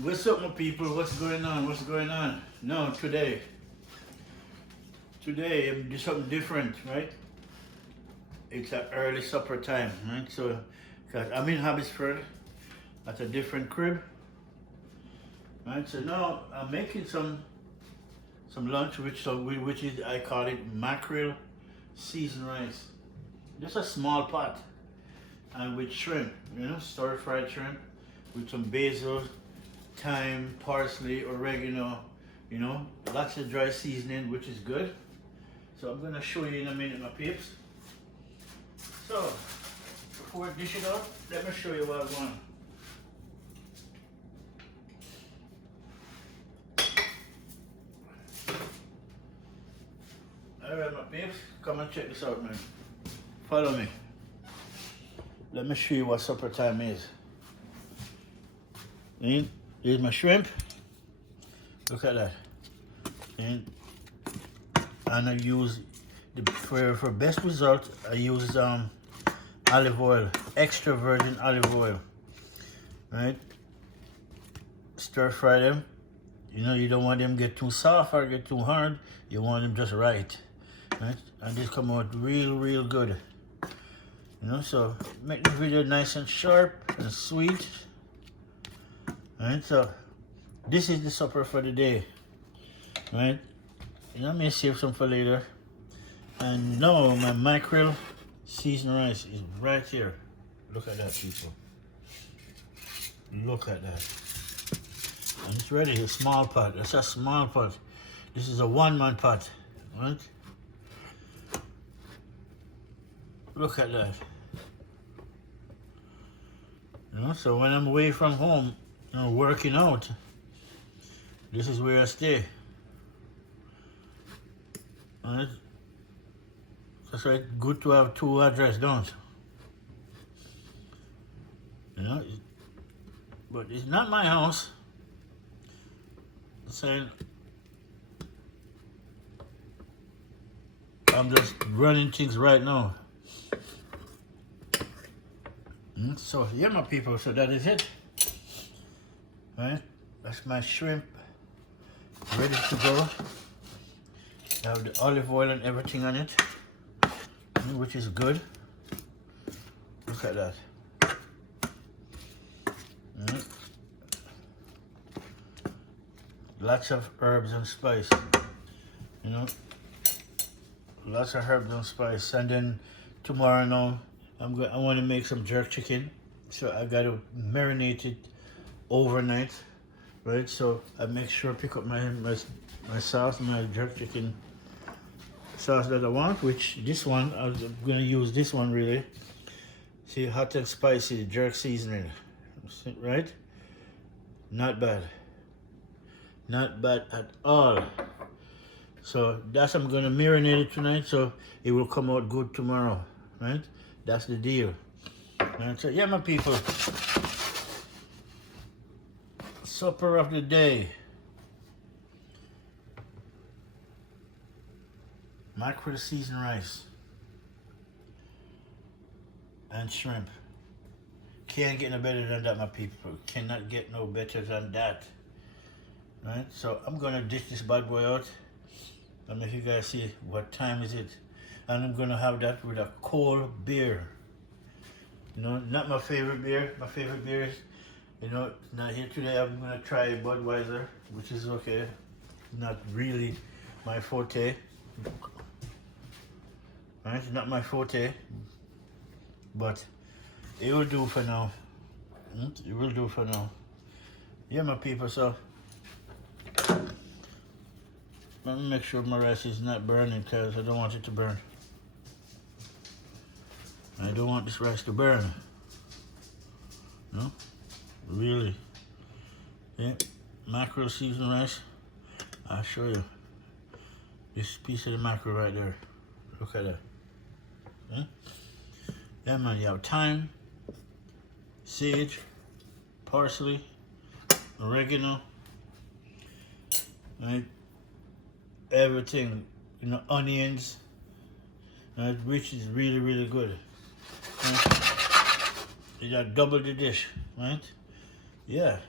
What's up, my people? What's going on? What's going on? No, today I'm doing something different, right? It's an early supper time, right? So, cause I'm in Habitsford at a different crib, right? So now I'm making some lunch, which is I call it mackerel seasoned rice. Just a small pot, and with shrimp, stir fried shrimp with some basil, thyme, parsley, oregano, lots of dry seasoning, which is good. So I'm gonna show you in a minute, my peeps. So before I dish it out, let me show you what I want. All right, my peeps, come and check this out, man. Follow me. Let me show you what supper time is. Here's my shrimp. Look at that. And I use for best result. I use olive oil, extra virgin olive oil. Right. Stir fry them. You don't want them get too soft or get too hard. You want them just right. Right. And this come out real good. So make the video nice and sharp and sweet. Right, so this is the supper for the day. Right, I may save some for later. And now my mackerel seasoned rice is right here. Look at that, people. Look at that. And it's ready. A small pot. That's a small pot. This is a one-man pot. Right? Look at that. So when I'm away from home, working out, this is where I stay. Alright? That's right, good to have two addresses, don't but it's not my house. So I'm just running things right now. So yeah, my people, so that is it. Right, that's my shrimp ready to go. I have the olive oil and everything on it, which is good. Look at that. Lots of herbs and spice. Lots of herbs and spice. And then tomorrow now, I want to make some jerk chicken, so I got to marinate it overnight, right? So I make sure I pick up my sauce, my jerk chicken sauce that I want, which this one, I'm gonna use this one really. See, hot and spicy jerk seasoning, right? Not bad. Not bad at all. So that's, I'm gonna marinate it tonight, so it will come out good tomorrow, right? That's the deal. And so yeah, my people. Supper of the day. Mackerel seasoned rice and shrimp. Can't get no better than that, my people. Cannot get no better than that. Right? So I'm gonna dish this bad boy out. I don't know if you guys see what time is it. And I'm gonna have that with a cold beer. Not my favorite beer. My favorite beer is, not here today. I'm gonna try Budweiser, which is okay. Not really my forte. Right? It's not my forte. But it will do for now. It will do for now. Yeah, my people, so let me make sure my rice is not burning, because I don't want it to burn. I don't want this rice to burn. No? Really. Yeah. Mackerel seasoned rice. I'll show you. This piece of the mackerel right there. Look at that. Yeah? Then man, you have thyme, sage, parsley, oregano, right? Everything, onions, right? Which is really good. Right? You got double the dish, right? Yeah.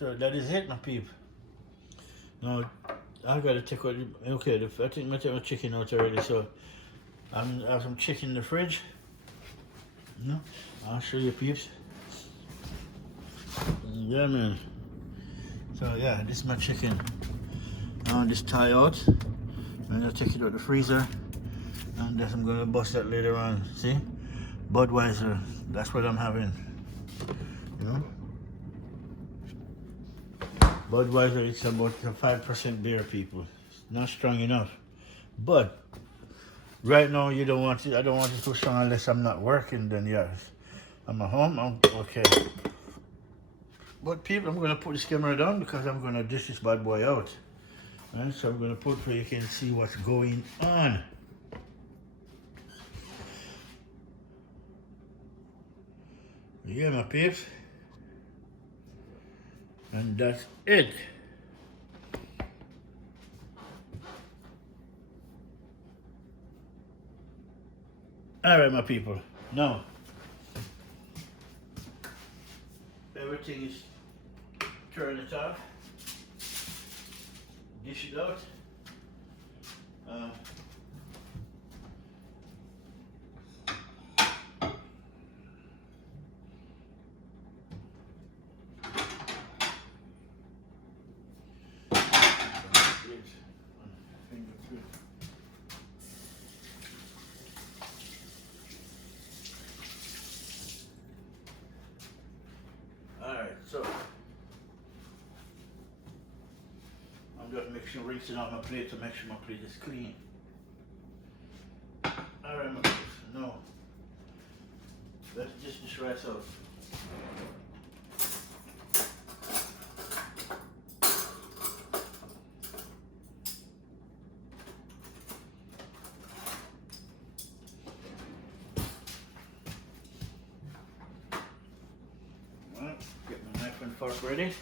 So that is it, my peep. Now I gotta take out okay, I think I take my chicken out already, so I have some chicken in the fridge. No, I'll show you, peeps. Yeah, man. So yeah, this is my chicken. This tie out, and I'll take it out the freezer, and then I'm gonna bust that later on. See, Budweiser. That's what I'm having. You know, Budweiser. It's about 5% beer, people. It's not strong enough, but right now you don't want it. I don't want it too strong unless I'm not working. Then yes, I'm at home. I'm okay. But people, I'm gonna put this camera down because I'm gonna dish this bad boy out. Right, so I'm gonna put so you can see what's going on. Yeah, my peeps. And that's it. All right, my people. Now, everything is turn it off. Dish it out. Alright, so I'm just mixing, rinsing out my plate to make sure my plate is clean. Alright, my kids, now let's dish this rice out. Get my knife and fork ready.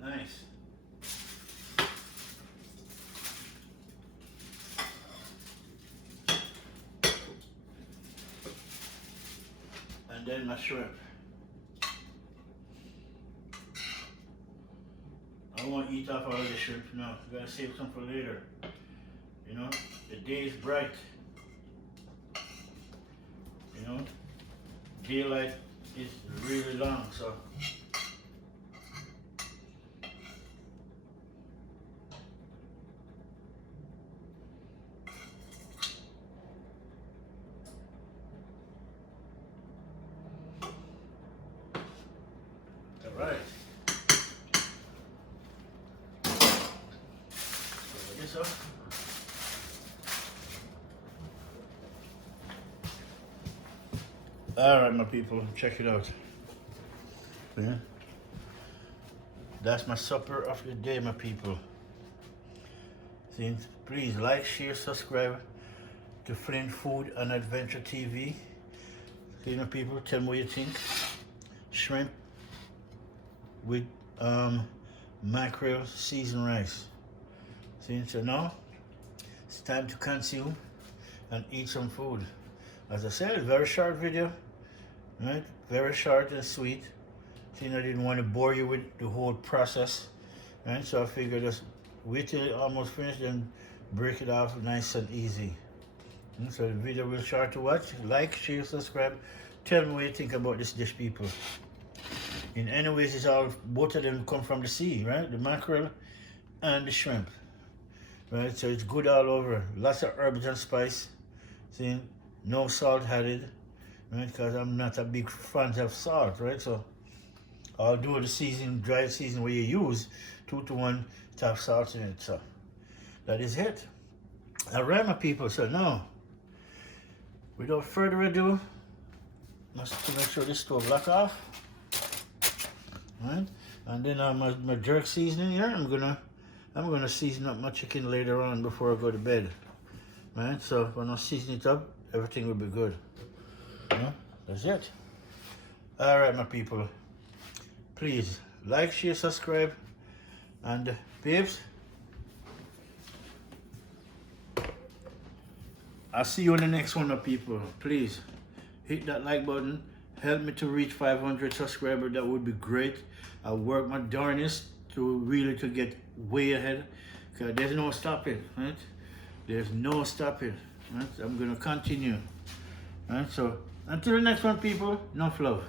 Nice. And then my shrimp. I won't eat off all of the shrimp now. I gotta save some for later. You know, the day is bright. You know, daylight is really long, so. Right. This up. All right, my people, check it out. Yeah. That's my supper of the day, my people. See, please like, share, subscribe to Flint Food and Adventure TV. See, my people, tell me what you think. Shrimp with mackerel seasoned rice. See, so now it's time to consume and eat some food. As I said, very short video, right? Very short and sweet. See, I didn't want to bore you with the whole process, right? So I figured just wait till it almost finished and break it off nice and easy. So the video will short to watch. Like, share, subscribe. Tell me what you think about this dish, people. In any ways, it's all, both of them come from the sea, right? The mackerel and the shrimp, right? So it's good all over. Lots of herbs and spice. See, no salt added, right? Because I'm not a big fan of salt, right? So although the season, dry season where you use 2 to 1 to have salt in it. So that is it. All right, my people. So now, without further ado, must make sure this stove lock off. Right? And then my jerk seasoning here, I'm gonna I'm gonna season up my chicken later on before I go to bed. Right? So when I season it up, everything will be good. Yeah, that's it. Alright, my people. Please like, share, subscribe, and babes, I'll see you on the next one, my people. Please hit that like button. Help me to reach 500 subscribers. That would be great. I'll work my darnest to really to get way ahead. Cause there's no stopping, right? There's no stopping. Right? I'm gonna continue. Right? So until the next one, people. Enough love.